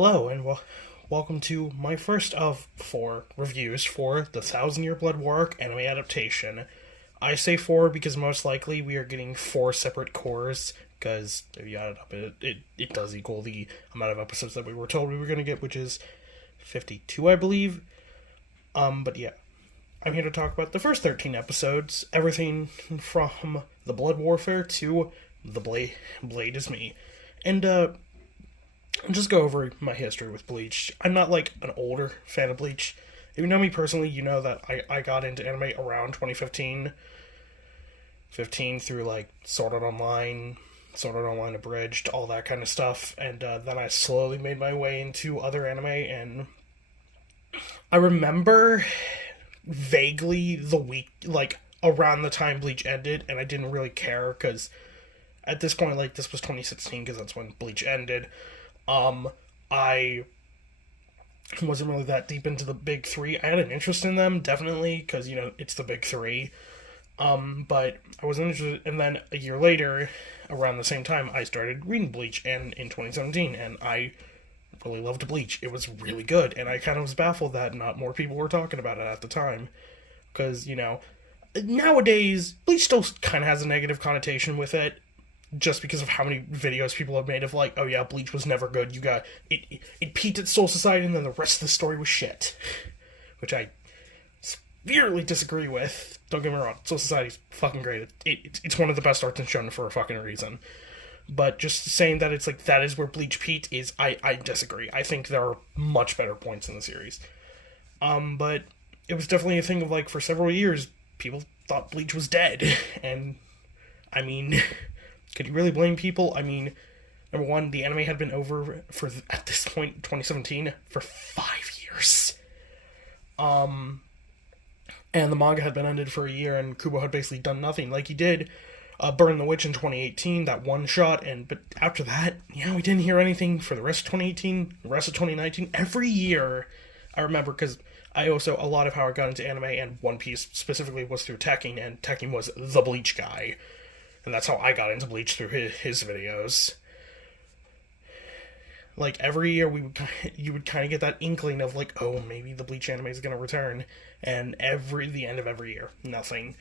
Hello, and welcome to my first of 4 reviews for the Thousand Year Blood War Arc anime adaptation. I say 4 because most likely we are getting 4 separate cores, because if you add it up, it does equal the amount of episodes that we were told we were going to get, which is 52, I believe. But yeah, I'm here to talk about the first 13 episodes, everything from the Blood Warfare to the Blade is Me. And, I'll just go over my history with Bleach. I'm not, like, an older fan of Bleach. If you know me personally, you know that I got into anime around 2015. 15 through, like, Sword Art Online Abridged, all that kind of stuff. And then I slowly made my way into other anime, and I remember vaguely the week, like, around the time Bleach ended, and I didn't really care, because at this point, like, this was 2016, because that's when Bleach ended. I wasn't really that deep into the big three. I had an interest in them, definitely, because, it's the big three. But I wasn't interested, and then a year later, around the same time, I started reading Bleach, and in 2017, and I really loved Bleach. It was really good, and I kind of was baffled that not more people were talking about it at the time. Because, nowadays, Bleach still kind of has a negative connotation with it, just because of how many videos people have made of, like, oh yeah, Bleach was never good, it peaked at Soul Society, and then the rest of the story was shit. Which I severely disagree with. Don't get me wrong, Soul Society's fucking great. It's one of the best arcs in shonen for a fucking reason. But just saying that it's like, that is where Bleach peaked is, I disagree. I think there are much better points in the series. But it was definitely a thing of, like, for several years, people thought Bleach was dead. And, I mean, could you really blame people? I mean, number one, the anime had been over for, at this point, 2017, for 5 years. And the manga had been ended for a year, and Kubo had basically done nothing. Like, he did Burn the Witch in 2018, that one shot, but after that, we didn't hear anything for the rest of 2018, the rest of 2019. Every year, I remember, because a lot of how I got into anime, and One Piece specifically, was through Tekking, and Tekking was the Bleach guy. And that's how I got into Bleach, through his videos. Like, every year you would kind of get that inkling of, like, oh, maybe the Bleach anime is going to return. And the end of every year, nothing.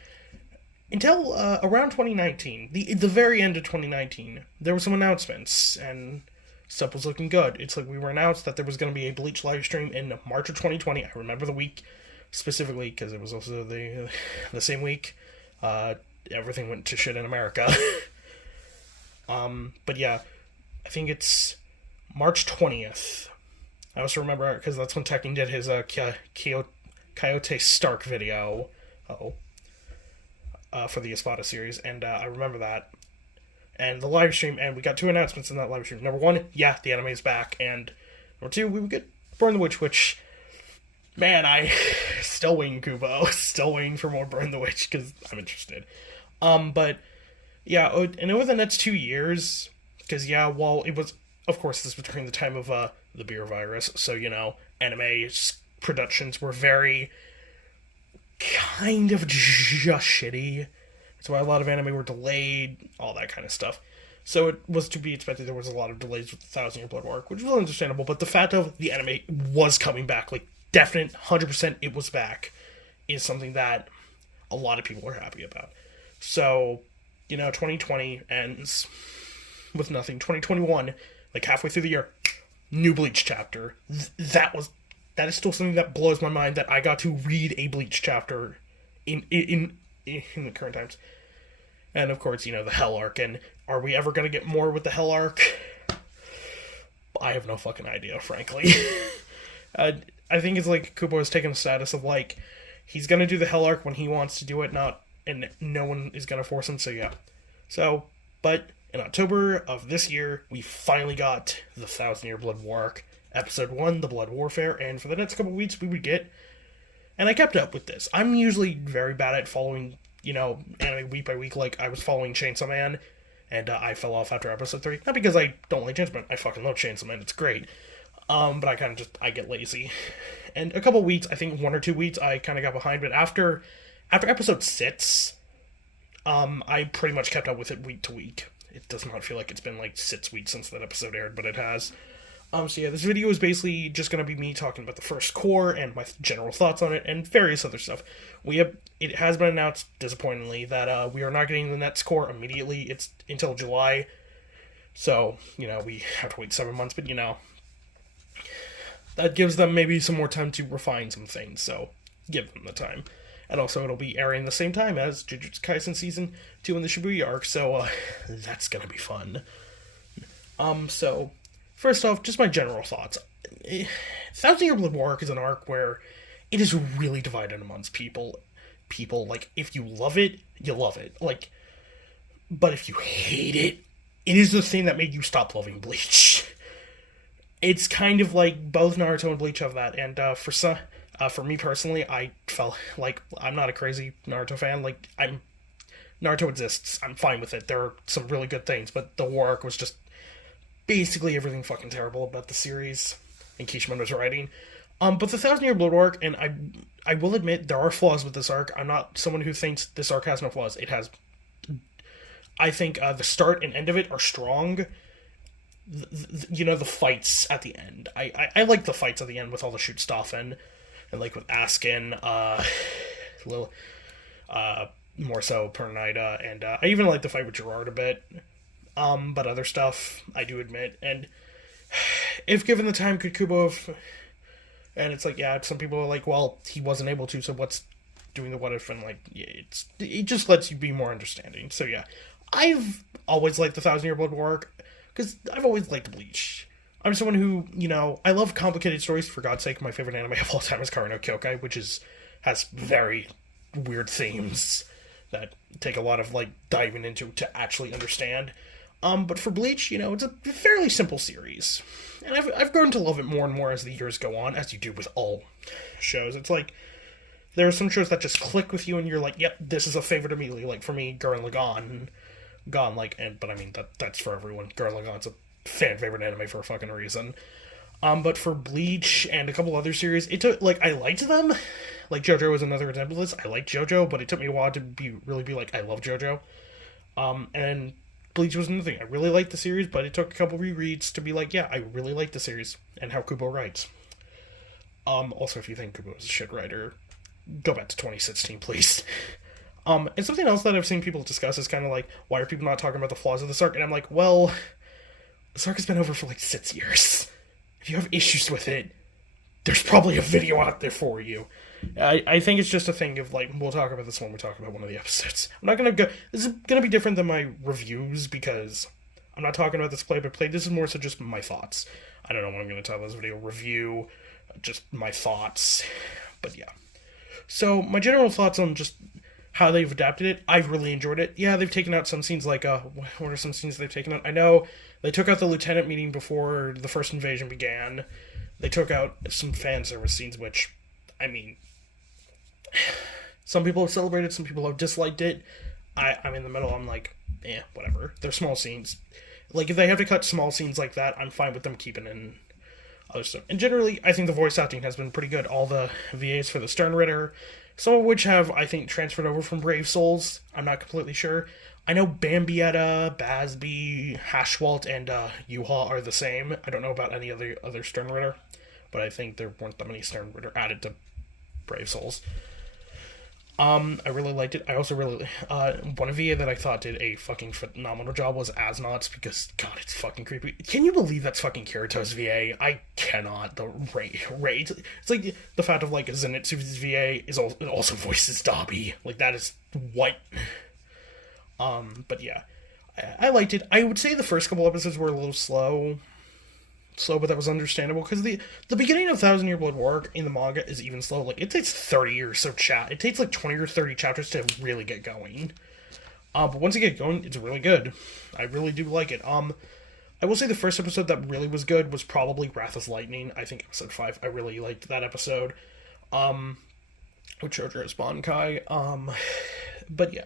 Until around 2019, the very end of 2019, there were some announcements, and stuff was looking good. It's like we were announced that there was going to be a Bleach livestream in March of 2020. I remember the week specifically, because it was also the same week everything went to shit in America. But yeah, I think it's March 20th. I also remember, because that's when Tekken did his Coyote Stark video for the Espada series, and I remember that. And the live stream, and we got 2 announcements in that live stream. Number 1, yeah, the anime is back, and number 2, we would get Burn the Witch, which, man, I still waiting, Kubo. Still waiting for more Burn the Witch, because I'm interested. But, yeah, and over the next 2 years, because, yeah, while it was, of course, this was during the time of, the beer virus, so, anime productions were very kind of just shitty. That's why a lot of anime were delayed, all that kind of stuff. So it was to be expected there was a lot of delays with the Thousand Year Blood War Arc, which was understandable, but the fact of the anime was coming back, like, definite, 100% it was back, is something that a lot of people were happy about. So, 2020 ends with nothing. 2021, like, halfway through the year, new Bleach chapter. That is still something that blows my mind, that I got to read a Bleach chapter in the current times. And of course, the Hell Arc, and are we ever going to get more with the Hell Arc? I have no fucking idea, frankly. I think it's like Kubo has taken a status of, like, he's going to do the Hell Arc when he wants to do it, and no one is going to force him, so yeah. But in October of this year, we finally got the Thousand Year Blood War Arc, Episode 1, The Blood Warfare, and for the next couple weeks we would get, and I kept up with this. I'm usually very bad at following, anime week by week, like I was following Chainsaw Man, and I fell off after Episode 3. Not because I don't like Chainsaw Man, I fucking love Chainsaw Man, it's great. But I kind of I get lazy. And a couple weeks, I think 1 or 2 weeks, I kind of got behind, but after Episode 6, I pretty much kept up with it week to week. It does not feel like it's been, like, 6 weeks since that episode aired, but it has. So yeah, this video is basically just gonna be me talking about the first Cour and my general thoughts on it and various other stuff. It has been announced, disappointingly, that we are not getting the next Cour immediately. It's until July. So, we have to wait 7 months, but that gives them maybe some more time to refine some things, so give them the time. And also, it'll be airing the same time as Jujutsu Kaisen Season 2 in the Shibuya arc, so that's gonna be fun. So, first off, just my general thoughts. Thousand Year Blood War arc is an arc where it is really divided amongst people. Like, if you love it, you love it. Like, but if you hate it, it is the thing that made you stop loving Bleach. It's kind of like both Naruto and Bleach have that, and for me personally, I felt like I'm not a crazy Naruto fan. Like, Naruto exists. I'm fine with it. There are some really good things, but the war arc was just basically everything fucking terrible about the series and Kishimoto's writing. But the Thousand Year Blood arc, and I will admit there are flaws with this arc. I'm not someone who thinks this arc has no flaws. It has. I think the start and end of it are strong. The fights at the end. I like the fights at the end with all the shoot stuff and like with Askin, more so Pernida, and I even like the fight with Gerard a bit. But other stuff, I do admit. And if given the time, could Kubo have... And it's like, yeah, some people are like, well, he wasn't able to, so what's doing the what if? And like, yeah, it just lets you be more understanding. So yeah, I've always liked the Thousand Year Blood War arc, because I've always liked Bleach. I'm someone who, I love complicated stories. For God's sake, my favorite anime of all time is Kara no Kyokai, which has very weird themes that take a lot of, like, diving into to actually understand. But for Bleach, it's a fairly simple series. And I've grown to love it more and more as the years go on, as you do with all shows. It's like, there are some shows that just click with you and you're like, yep, this is a favorite immediately. Like, for me, Gurren Lagann, but I mean, that's for everyone. Gurren Lagann's a fan favorite anime for a fucking reason. But for Bleach and a couple other series, it took, like, I liked them. Like, JoJo was another example of this. I liked JoJo, but it took me a while to really be like, I love JoJo. And Bleach was another thing. I really liked the series, but it took a couple rereads to be like, yeah, I really like the series and how Kubo writes. Also, if you think Kubo is a shit writer, go back to 2016, please. And something else that I've seen people discuss is kind of like, why are people not talking about the flaws of this arc? And I'm like, well, this arc has been over for like 6 years. If you have issues with it, there's probably a video out there for you. I think it's just a thing of, like, we'll talk about this when we talk about one of the episodes. I'm not going to go... This is going to be different than my reviews, because I'm not talking about this play-by-play. This is more so just my thoughts. I don't know what I'm going to title this video. Review, just my thoughts. But yeah. So, my general thoughts on just how they've adapted it, I've really enjoyed it. Yeah, they've taken out some scenes like, what are some scenes they've taken out? I know they took out the lieutenant meeting before the first invasion began. They took out some fan service scenes, which, I mean, some people have celebrated, some people have disliked it. I'm in the middle, I'm like, whatever. They're small scenes. Like, if they have to cut small scenes like that, I'm fine with them keeping in other stuff. And generally, I think the voice acting has been pretty good. All the VAs for the Stern Ritter, some of which have, I think, transferred over from Brave Souls. I'm not completely sure. I know Bambietta, Basby, Hashwalt, and Yuha are the same. I don't know about any other Stern Ritter, but I think there weren't that many Stern Ritter added to Brave Souls. I really liked it. I also really... one VA that I thought did a fucking phenomenal job was Asnauts, because, God, it's fucking creepy. Can you believe that's fucking Kirito's VA? I cannot. The rate. It's like the fact of, like, Zenitsu's VA is also voices Dobby. Like, that is what... But yeah. I liked it. I would say the first couple episodes were a little slow, but that was understandable, because the beginning of Thousand Year Blood War in the manga is even slow. Like, it takes 30 years it takes like 20 or 30 chapters to really get going. But once you get going, it's really good. I really do like it. I will say the first episode that really was good was probably Wrath of Lightning. I think episode 5. I really liked that episode. With Jojo's Bankai. But yeah.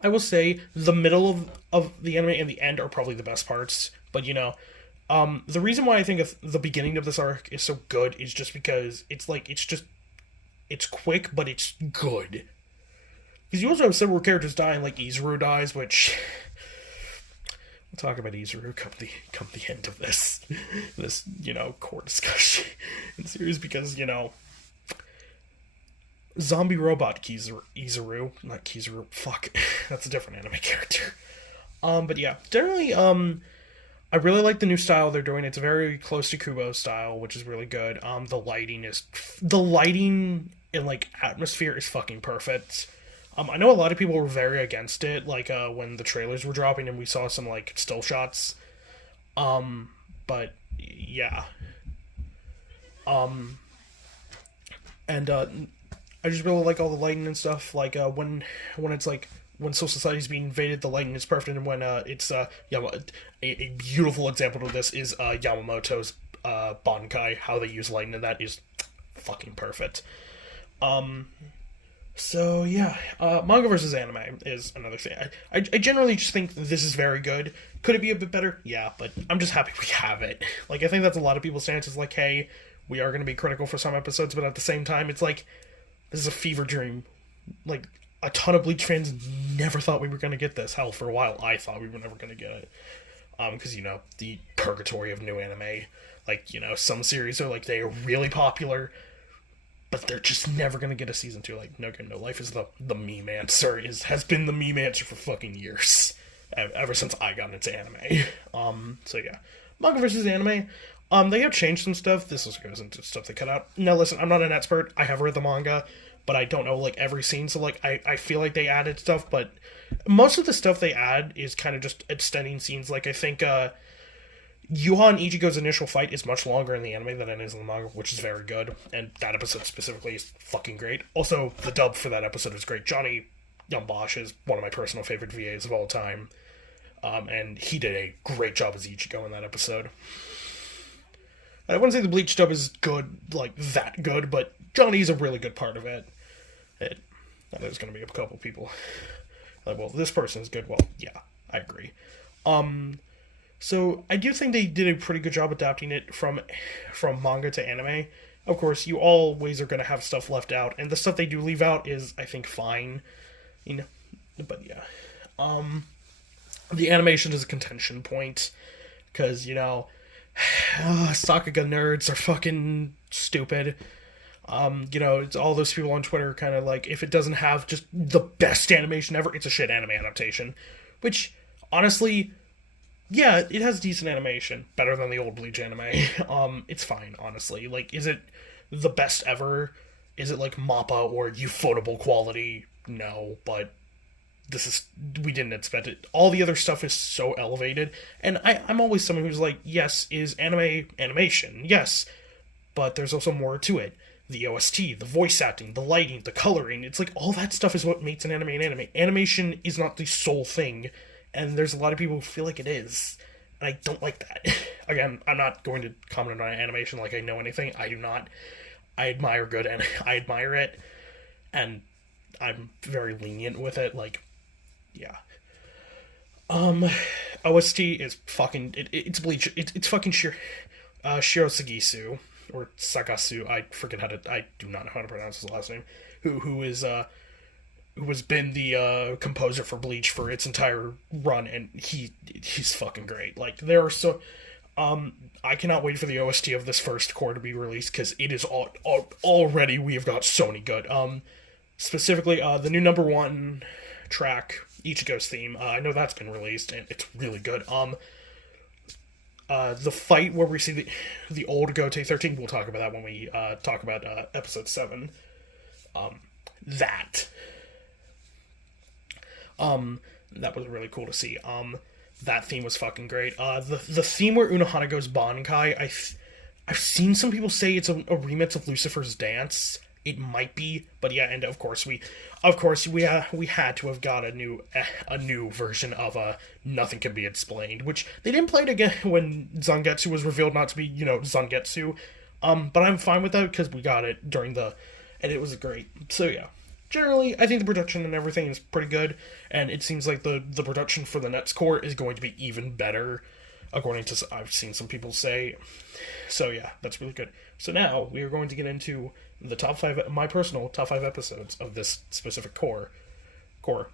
I will say the middle of the anime and the end are probably the best parts. But, the reason why I think the beginning of this arc is so good is just because it's quick, but it's good. Because you also have several characters dying, like Izuru dies, which We'll talk about Izuru come the end of this core discussion in series, because zombie robot Izuru, not Kizuru, fuck, that's a different anime character. But yeah, generally, I really like the new style they're doing. It's very close to Kubo's style, which is really good. The lighting and like atmosphere is fucking perfect. I know a lot of people were very against it, like when the trailers were dropping and we saw some like still shots. But yeah. And I just really like all the lighting and stuff. Like when it's like when Soul Society's being invaded, the lighting is perfect, and when it's a beautiful example of this is Yamamoto's Bankai. How they use lighting in that is fucking perfect. So yeah, manga versus anime is another thing. I generally just think this is very good. Could it be a bit better? Yeah, but I'm just happy we have it. Like, I think that's a lot of people's stance is like, hey, we are going to be critical for some episodes, but at the same time, it's like, this is a fever dream. Like, a ton of Bleach fans never thought we were going to get this. Hell, for a while, I thought we were never going to get it. Because, the purgatory of new anime. Like, some series are like, they are really popular, but they're just never going to get a season 2. Like, No Game No Life is the meme answer, has been the meme answer for fucking years. Ever since I got into anime. So yeah. Manga versus anime. They have changed some stuff. This also goes into stuff they cut out. Now listen, I'm not an expert. I have read the manga, but I don't know, like, every scene. So, like, I feel like they added stuff, but most of the stuff they add is kind of just extending scenes. Like, I think, Yuha and Ichigo's initial fight is much longer in the anime than it is in the manga, which is very good. And that episode specifically is fucking great. Also, the dub for that episode is great. Johnny Yambosh is one of my personal favorite VAs of all time. And he did a great job as Ichigo in that episode. I wouldn't say the Bleach dub is good, like, that good, but Johnny's a really good part of it. There's going to be a couple people like, well, this person's good. Well, yeah, I agree. So I do think they did a pretty good job adapting it from manga to anime. Of course, you always are going to have stuff left out, and the stuff they do leave out is, I think, fine. But yeah. The animation is a contention point, because, Sakuga nerds are fucking stupid. It's all those people on Twitter kind of like, if it doesn't have just the best animation ever, it's a shit anime adaptation. Which, honestly, yeah, it has decent animation. Better than the old Bleach anime. It's fine, honestly. Like, is it the best ever? Is it like MAPPA or Ufotable quality? No, but we didn't expect it. All the other stuff is so elevated, and I'm always someone who's like, yes, is anime animation? Yes, but there's also more to it. The OST, the voice acting, the lighting, the coloring, it's like, all that stuff is what makes an anime an anime. Animation is not the sole thing, and there's a lot of people who feel like it is, and I don't like that. Again, I'm not going to comment on animation like I know anything. I do not. I admire good, and I admire it, and I'm very lenient with it, like, yeah. OST is fucking, it's Bleach, it's fucking Shiro Sagisu, or Sagasu, I do not know how to pronounce his last name, who has been the composer for Bleach for its entire run, and he's fucking great. Like, there are so, I cannot wait for the OST of this first core to be released, because it is already, we have got so many good, specifically, the new number 1 track, Ichigo's theme, I know that's been released, and it's really good. The fight where we see the old Gote 13, we'll talk about that when we talk about episode 7. That was really cool to see. That theme was fucking great. The theme where Unohana goes Bankai, I've seen some people say it's a remix of Lucifer's Dance. It might be, but yeah, and of course we had to have got a new version of Nothing Can Be Explained, which they didn't play it again when Zangetsu was revealed not to be, Zangetsu. But I'm fine with that because we got it and it was great. So yeah, generally I think the production and everything is pretty good, and it seems like the production for the next core is going to be even better, according to I've seen some people say. So yeah, that's really good. So now we are going to get into the my personal top 5 episodes of this specific core.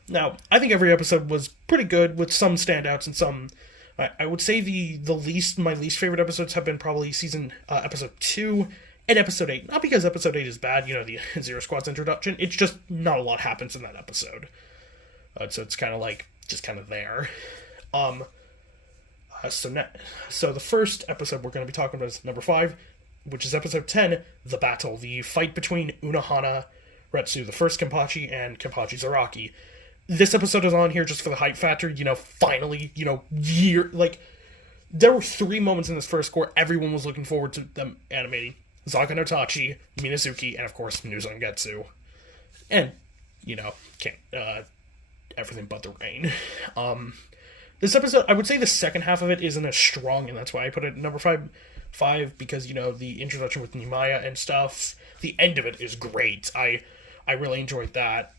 Now, I think every episode was pretty good, with some standouts and some I would say my least favorite episodes have been probably episode 2 and episode 8. Not because episode 8 is bad, the Zero Squad's introduction. It's just not a lot happens in that episode. So it's kind of like, just kind of there. So the first episode we're going to be talking about is number 5, which is episode 10, The Battle, the fight between Unohana Retsu, the first Kenpachi, and Kenpachi Zaraki. This episode is on here just for the hype factor, finally, there were 3 moments in this first cour everyone was looking forward to them animating. Zaga no Tachi, Minazuki, and of course, Nuzangetsu. And, everything but the rain. This episode, I would say the second half of it isn't as strong, and that's why I put it at number 5, because, the introduction with Nimaya and stuff, the end of it is great. I really enjoyed that.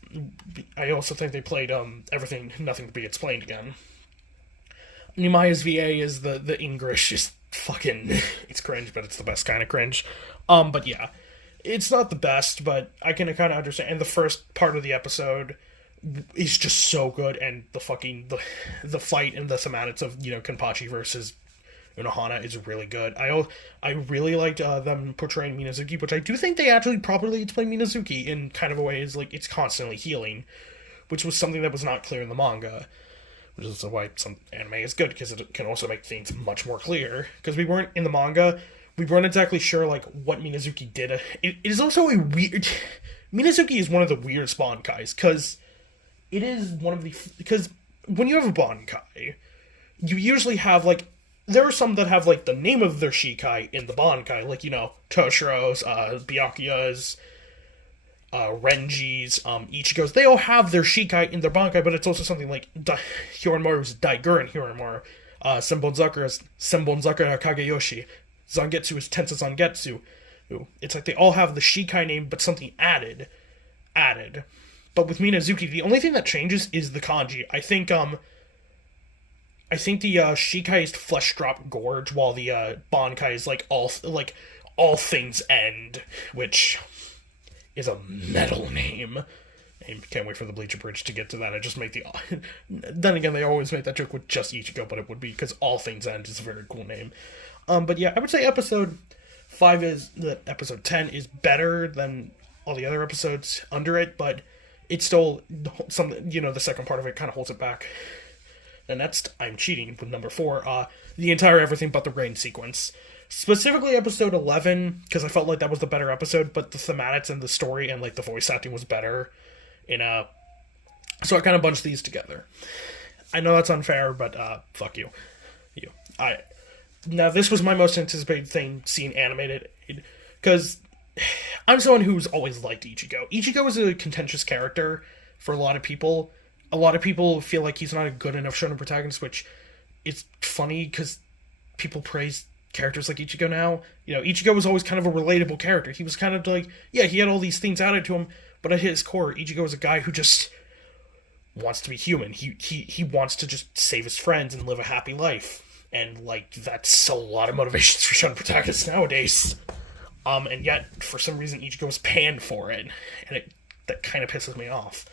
I also think they played Everything, Nothing to Be Explained again. Nimaya's VA is the English is fucking... It's cringe, but it's the best kind of cringe. But yeah. It's not the best, but I can kind of understand. And the first part of the episode is just so good, and the fight and the thematics of, Kenpachi versus Unohana is really good. I really liked them portraying Minazuki, which I do think they actually properly explain Minazuki in kind of a way is like it's constantly healing, which was something that was not clear in the manga, which is why some anime is good, because it can also make things much more clear. Because we weren't in the manga, we weren't exactly sure like what Minazuki did. It is also a weird. Minazuki is one of the weird Bankais, because it is one of the because when you have a Bankai, you usually have like. There are some that have, like, the name of their Shikai in the Bankai, like, Toshiro's, Byakuya's, Renji's, Ichigo's. They all have their Shikai in their Bankai, but it's also something like Hyoranmaru's Daiguren Hyoranmaru, Senbonzakura's Senbonzakura Kageyoshi, Zangetsu is Tensa Zangetsu. It's like they all have the Shikai name, but something added. But with Minazuki, the only thing that changes is the kanji. I think the Shikai is Flesh Drop Gorge, while the Bankai is all things end, which is a metal name. I can't wait for the Bleach Bridge to get to that. I just make then again, they always make that joke with just Ichigo, but it would be because all things end is a very cool name. But yeah, I would say episode 10 is better than all the other episodes under it, but it's still something. The second part of it kind of holds it back. And next, I'm cheating with number 4, the entire Everything But the Rain sequence. Specifically episode 11, because I felt like that was the better episode, but the thematics and the story and, like, the voice acting was better. So I kind of bunched these together. I know that's unfair, but, fuck you. Now, this was my most anticipated thing seen animated, because I'm someone who's always liked Ichigo. Ichigo is a contentious character for a lot of people. A lot of people feel like he's not a good enough shonen protagonist, which is funny because people praise characters like Ichigo now. Ichigo was always kind of a relatable character. He was kind of like, yeah, he had all these things added to him, but at his core, Ichigo is a guy who just wants to be human. He wants to just save his friends and live a happy life. And, like, that's a lot of motivations for shonen protagonists nowadays. And yet, for some reason, Ichigo was panned for it, and that kind of pisses me off.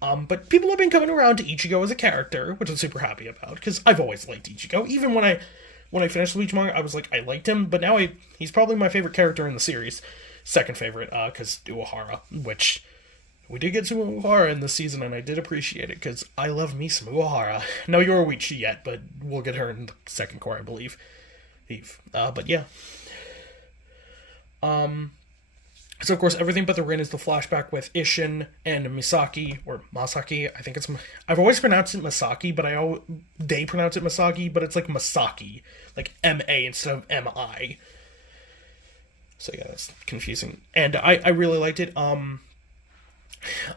But people have been coming around to Ichigo as a character, which I'm super happy about, because I've always liked Ichigo. Even when I finished the Bleach manga, I was like, I liked him, but now he's probably my favorite character in the series. Second favorite, because Uehara, which we did get to Uehara in this season, and I did appreciate it, because I love me some Uehara. No Yoruichi yet, but we'll get her in the second cour, I believe. But yeah. So, of course, Everything But the Rain is the flashback with Isshin and Misaki, or Masaki, I think it's... I've always pronounced it Masaki, but they pronounce it Masaki, but it's like Masaki, like M-A instead of M-I. So, yeah, that's confusing. And I really liked it. I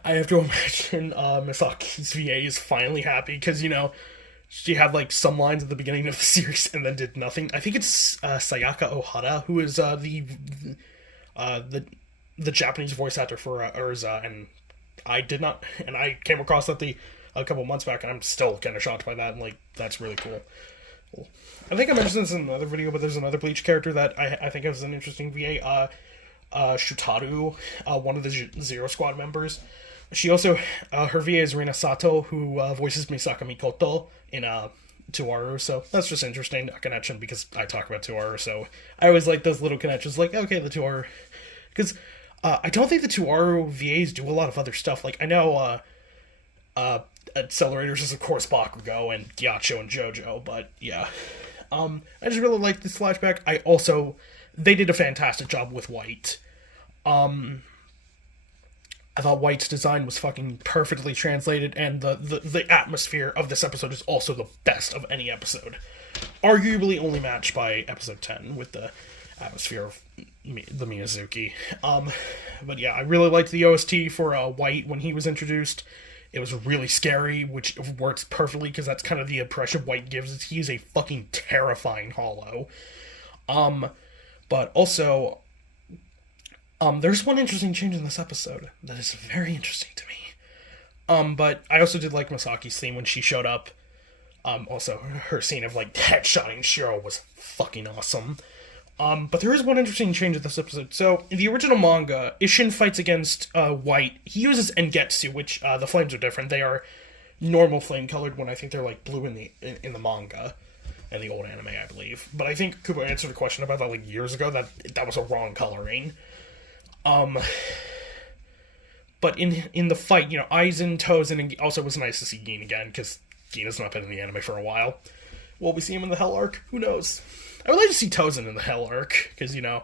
have to imagine Misaki's VA is finally happy, because, she had, like, some lines at the beginning of the series and then did nothing. I think it's Sayaka Ohara, who is the Japanese voice actor for Urza, and I came across that a couple months back, and I'm still kind of shocked by that, and, like, that's really cool. I think I mentioned this in another video, but there's another Bleach character that I think is an interesting VA, Shutaru, one of the Zero Squad members. She also, her VA is Rina Sato, who voices Misaka Mikoto in Tuaru, so that's just interesting, a connection, because I talk about Tuaru, so I always like those little connections, like, okay, the Tuaru, because I don't think the Tuaru VAs do a lot of other stuff. Like, I know Accelerators is, of course, Bakugo and Gyacho and JoJo, but yeah. I just really like this flashback. They did a fantastic job with White. I thought White's design was fucking perfectly translated, and the atmosphere of this episode is also the best of any episode. Arguably only matched by episode 10 with the atmosphere of the Miyazuki. But yeah, I really liked the OST for White when he was introduced. It was really scary, which works perfectly because that's kind of the impression White gives. He's a fucking terrifying hollow. But also, there's one interesting change in this episode that is very interesting to me. But I also did like Masaki's theme when she showed up. Also, her scene of, like, headshotting Shiro was fucking awesome. But there is one interesting change in this episode. So, in the original manga, Isshin fights against White. He uses Engetsu, which the flames are different. They are normal flame colored when I think they're, like, blue in the manga. In the old anime, I believe. But I think Kubo answered a question about that, like, years ago, that was a wrong coloring. But in the fight, you know, Aizen, Tozen, and also it was nice to see Gin again, because Gin has not been in the anime for a while. Will we see him in the Hell Arc? Who knows? I would like to see Tozen in the Hell Arc, because, you know,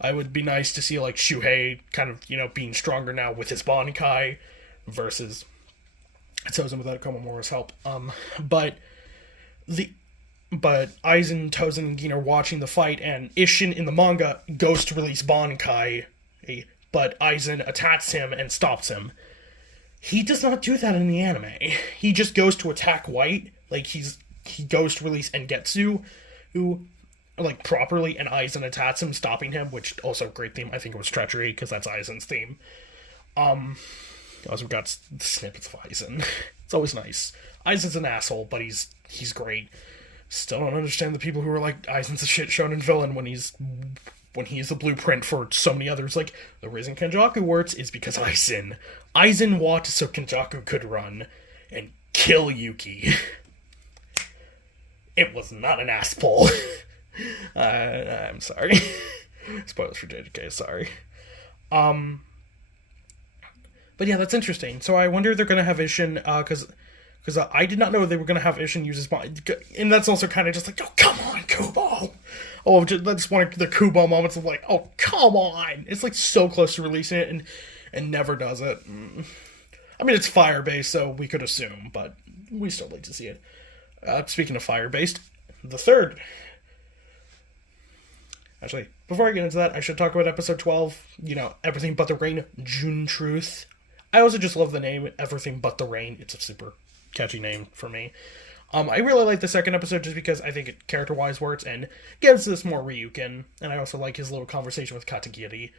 I would be nice to see, like, Shuhei kind of, you know, being stronger now with his Bankai, versus Tozen without Komamura's help. But Aizen, Tozen, and Gin are watching the fight, and Isshin in the manga goes to release Bankai, but Aizen attacks him and stops him. He does not do that in the anime. He just goes to attack White, like, he goes to release Engetsu, who, like, properly, and Aizen attacks him, stopping him, which also great theme. I think it was Treachery, because that's Aizen's theme. Also, we got snippets of Aizen. It's always nice. Aizen's an asshole, but he's great. Still don't understand the people who are like, Aizen's a shit shonen villain when he's the blueprint for so many others. Like, the reason Kenjaku works is because Aizen walked so Kenjaku could run and kill Yuki. It was not an ass pull. I'm sorry. Spoilers for JJK, sorry. But yeah, that's interesting. So I wonder if they're gonna have Isshin, because I did not know they were gonna have Isshin use his body, and that's also kind of just like, oh, come on, Kubo! Oh, that's one of the Kubo moments of like, oh, come on! It's like so close to releasing it, and never does it. I mean, it's fire-based, so we could assume, but we still like to see it. Speaking of fire-based, the third. Actually, before I get into that, I should talk about episode 12, you know, Everything But the Rain, June Truth. I also just love the name, Everything But the Rain. It's a super catchy name for me. I really like the second episode just because I think it character-wise works and gives this more Ryukin, and I also like his little conversation with Katagiri.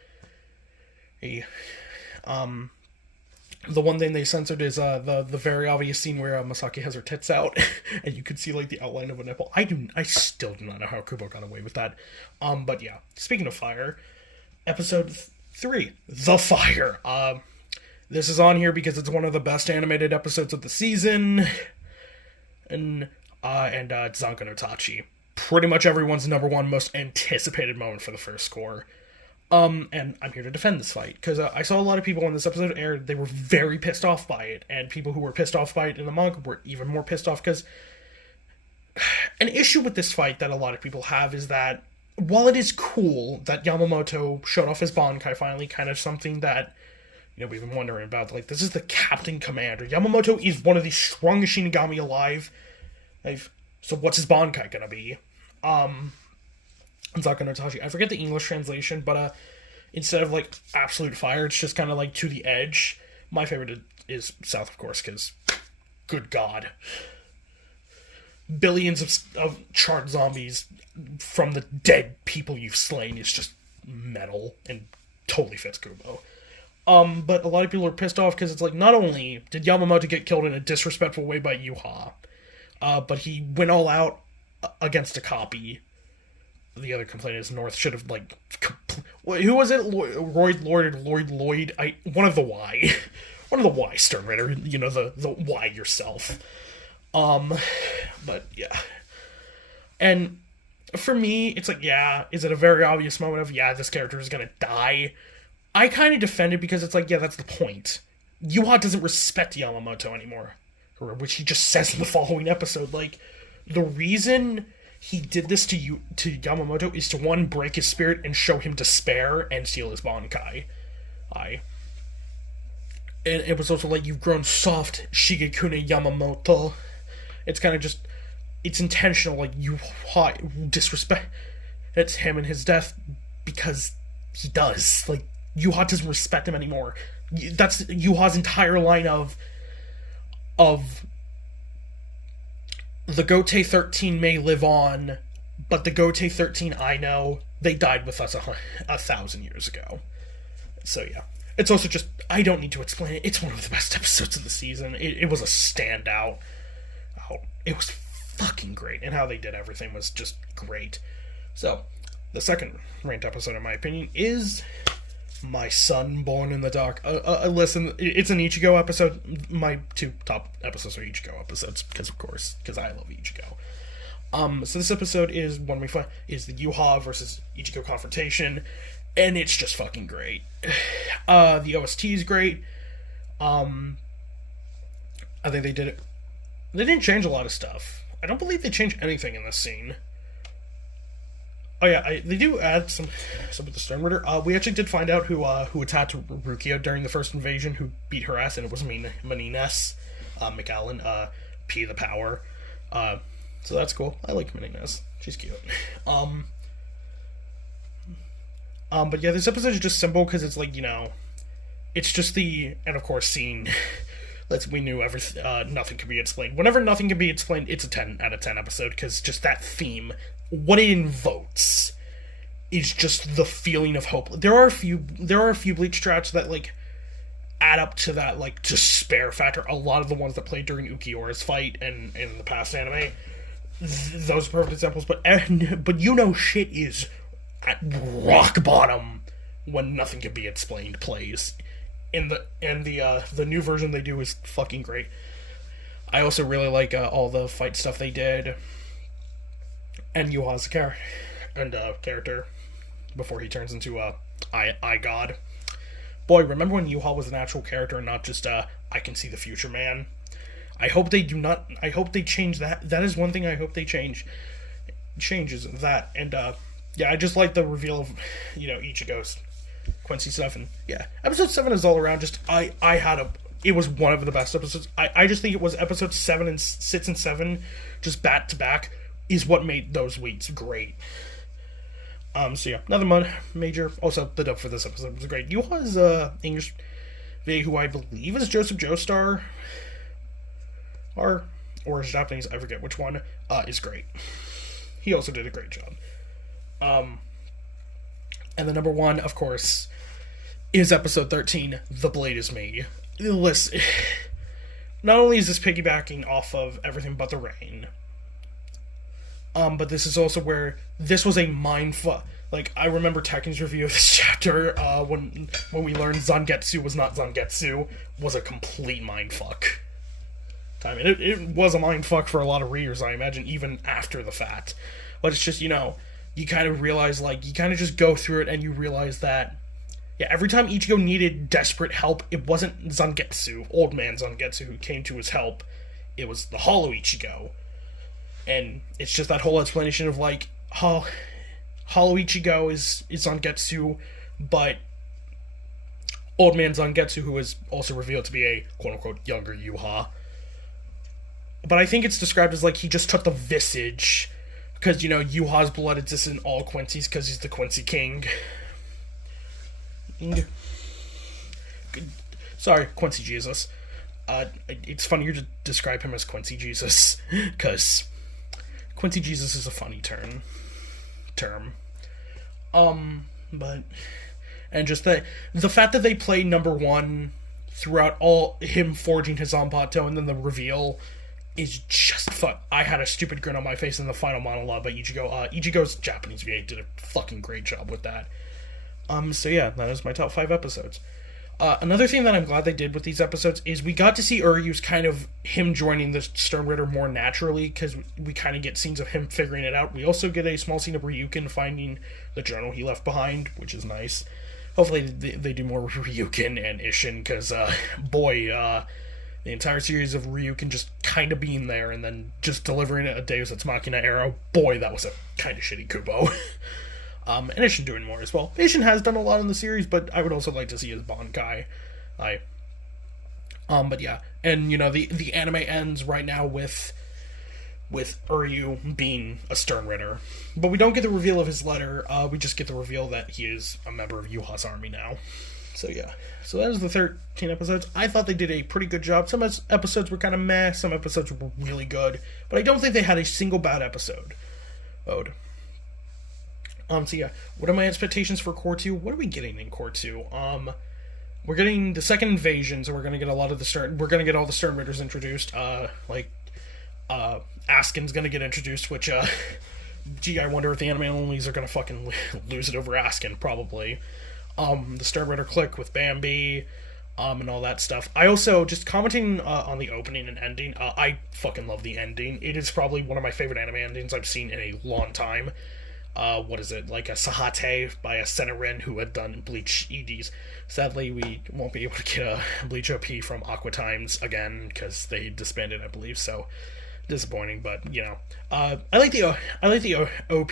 The one thing they censored is the very obvious scene where Masaki has her tits out, and you could see like the outline of a nipple. I still do not know how Kubo got away with that. But yeah, speaking of fire, episode 3, The Fire. This is on here because it's one of the best animated episodes of the season, and it's Zanka no Tachi. Pretty much everyone's number one most anticipated moment for the first Cour. And I'm here to defend this fight, because I saw a lot of people when this episode aired, they were very pissed off by it, and people who were pissed off by it in the manga were even more pissed off, because an issue with this fight that a lot of people have is that, while it is cool that Yamamoto showed off his Bankai finally, kind of something that, you know, we've been wondering about, like, this is the Captain Commander. Yamamoto is one of the strongest Shinigami alive. So what's his Bankai gonna be? Zanka no Tachi. I forget the English translation, but instead of like absolute fire, it's just kind of like to the edge. My favorite is South, of course, because good God, billions of charred zombies from the dead people you've slain is just metal and totally fits Kubo. But a lot of people are pissed off because it's like, not only did Yamamoto get killed in a disrespectful way by Yuha, but he went all out against a copy. The other complaint is North should have, like, who was it? Lloyd Lloyd? One of the Y. One of the Y Stern Ritter, you know, the Y yourself. But yeah. And for me, it's like, yeah, is it a very obvious moment of, yeah, this character is gonna die? I kind of defend it because it's like, yeah, that's the point. Yuha doesn't respect Yamamoto anymore, which he just says in the following episode. Like, the reason he did this to Yamamoto is to, one, break his spirit and show him despair and steal his Bankai. And it was also like, you've grown soft, Shigekune Yamamoto. It's kind of just, it's intentional, like, you disrespect it's him and his death because he does. Like, Yuha doesn't respect him anymore. That's Yuha's entire line of the Gote 13 may live on, but the Gote 13 I know, they died with us 1,000 years ago. So yeah. It's also just, I don't need to explain it. It's one of the best episodes of the season. It was a standout. It was fucking great. And how they did everything was just great. So, the second ranked episode, in my opinion, is My Son Born in the Dark. Listen, it's an Ichigo episode. My two top episodes are Ichigo episodes, because I love Ichigo. So this episode is is the Yuha versus Ichigo confrontation, and it's just fucking great. The OST is great. I think they did it. They didn't change a lot of stuff. I don't believe they changed anything in this scene. Oh yeah, they do add some with the Sternritter. We actually did find out who attacked Rukia during the first invasion, who beat her ass, and it was Manines, McAllen, P the Power. So that's cool. I like Manines. She's cute. But yeah, this episode is just simple because it's like, it's just and of course scene. We knew nothing could be explained. Whenever nothing can be explained, it's a 10 out of 10 episode, because just that theme, what it invokes, is just the feeling of hope. There are a few Bleach tracks that add up to that despair factor. A lot of the ones that played during Ukiyora's fight and in the past anime, those are perfect examples. But shit is at rock bottom when nothing can be explained plays. And the new version they do is fucking great. I also really like all the fight stuff they did, and Yuha's character before he turns into I God. Boy, remember when Yuha was an actual character and not just I can see the future man? I hope they do not. I hope they change that. That is one thing I hope they changes that. And yeah, I just like the reveal of Ichigo's Quincy stuff. And yeah, episode 7 is all around just it was one of the best episodes. I just think it was episode 7 and 6 and 7 just back to back is what made those weeks great. So yeah, another major. Also, the dub for this episode was great. Yuha's English VA, who I believe is Joseph Joestar, or is Japanese, I forget which one, is great. He also did a great job. And the number one, of course, is episode 13, The Blade Is Me. Listen, not only is this piggybacking off of Everything But the Rain, but this is also where this was a mindfuck. I remember Tekken's review of this chapter, when we learned Zangetsu was not Zangetsu, was a complete mindfuck. I mean, it was a mindfuck for a lot of readers, I imagine, even after the fact. But it's just, you kind of realize, you kind of just go through it and you realize that, yeah, every time Ichigo needed desperate help, it wasn't Zangetsu, old man Zangetsu, who came to his help. It was the Hollow Ichigo. And it's just that whole explanation of, Hollow Ichigo is Zangetsu, but old man Zangetsu, who is also revealed to be a quote-unquote younger Yuha. But I think it's described as, he just took the visage, because, Yuha's blood exists in all Quincy's, because he's the Quincy King. Sorry, Quincy Jesus. It's funnier to describe him as Quincy Jesus, because Quincy Jesus is a funny term. But, and just the fact that they play number one throughout all him forging his Zanpato, and then the reveal is just fun. I had a stupid grin on my face in the final monologue by Ichigo. Ichigo's Japanese VA did a fucking great job with that. So yeah, that is my top 5 episodes. Another thing that I'm glad they did with these episodes is we got to see Uryu's kind of him joining the Stern Ritter more naturally, because we kind of get scenes of him figuring it out. We also get a small scene of Ryukin finding the journal he left behind, which is nice. Hopefully they do more with Ryukin and Ishin, because, the entire series of Ryukin just kind of being there and then just delivering a Deus Ex Machina arrow, boy, that was a kind of shitty Kubo. And Ishin doing more as well. Ishin has done a lot in the series, but I would also like to see his Bankai. But yeah, and the anime ends right now with Uryu being a Stern Ritter, but we don't get the reveal of his letter. We just get the reveal that he is a member of Yuha's army now. So yeah, so that is the 13 episodes. I thought they did a pretty good job. Some episodes were kind of meh, some episodes were really good, but I don't think they had a single bad episode. So yeah, what are my expectations for Cour 2? What are we getting in Cour 2? We're getting the second invasion, so we're gonna get all the Stern Ritters introduced. Askin's gonna get introduced, which, gee, I wonder if the anime onlys are gonna fucking lose it over Askin, probably. The Stern Ritter clique with Bambi, and all that stuff. I also, just commenting on the opening and ending, I fucking love the ending. It is probably one of my favorite anime endings I've seen in a long time. What is it, like a Sahate by a Senarin who had done Bleach EDs. Sadly, we won't be able to get a Bleach OP from Aqua Times again, because they disbanded, I believe, so disappointing, but, I like the OP.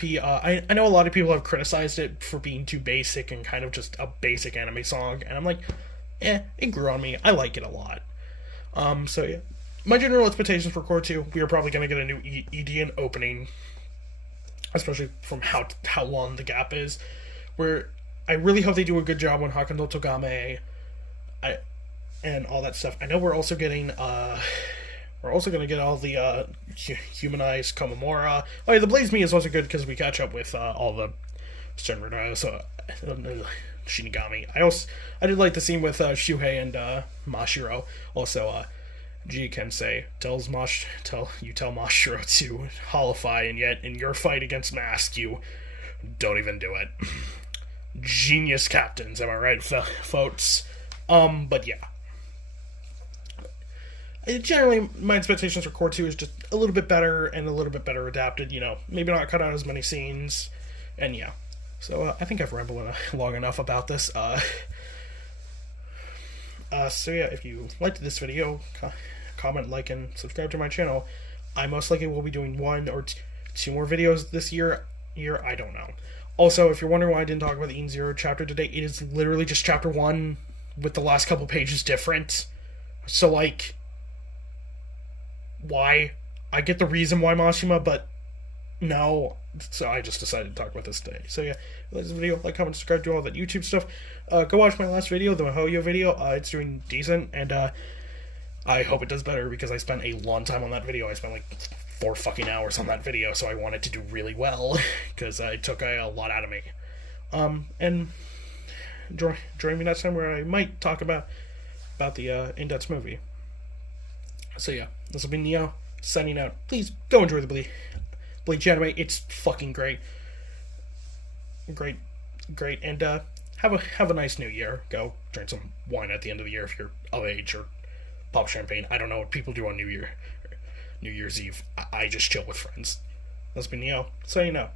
I know a lot of people have criticized it for being too basic and kind of just a basic anime song, and I'm like, it grew on me. I like it a lot. So yeah. My general expectations for Cour 2, we are probably going to get a new EDN opening, especially from how long the gap is, where I really hope they do a good job on Hakuno Togame, and all that stuff. I know we're also getting, going to get all the, humanized Komamura. Oh yeah, the Blaze Me is also good, because we catch up with, all the Stern Ritter, so, Shinigami. I did like the scene with, Shuhei and, Mashiro. Also, G Kensei tell Mashiro to holify, and yet in your fight against Mask, you don't even do it. Genius captains, am I right, folks? But yeah. Generally, my expectations for Cour 2 is just a little bit better and a little bit better adapted, maybe not cut out as many scenes, and yeah. So, I think I've rambled long enough about this. So yeah, if you liked this video, comment, like, and subscribe to my channel. I most likely will be doing 1 or 2 more videos this year, I don't know. Also, if you're wondering why I didn't talk about the Eden Zero chapter today, it is literally just chapter 1 with the last couple pages different. So, like, why? I get the reason why Mashima, but no. So I just decided to talk about this today. So yeah, if you like this video, like, comment, subscribe, do all that YouTube stuff. Go watch my last video, the Mihoyo video. It's doing decent, and I hope it does better, because I spent a long time on that video. I spent like 4 fucking hours on that video, so I want it to do really well, because it took a lot out of me. And join me next time, where I might talk about the in-depth movie. So yeah, this will be Neo, signing out. Please go enjoy the Bleach anime. It's fucking great. Great. And have a nice new year. Go drink some wine at the end of the year if you're of age, or pop champagne. I don't know what people do on New Year's Eve. I just chill with friends. This has been Neo, signing out.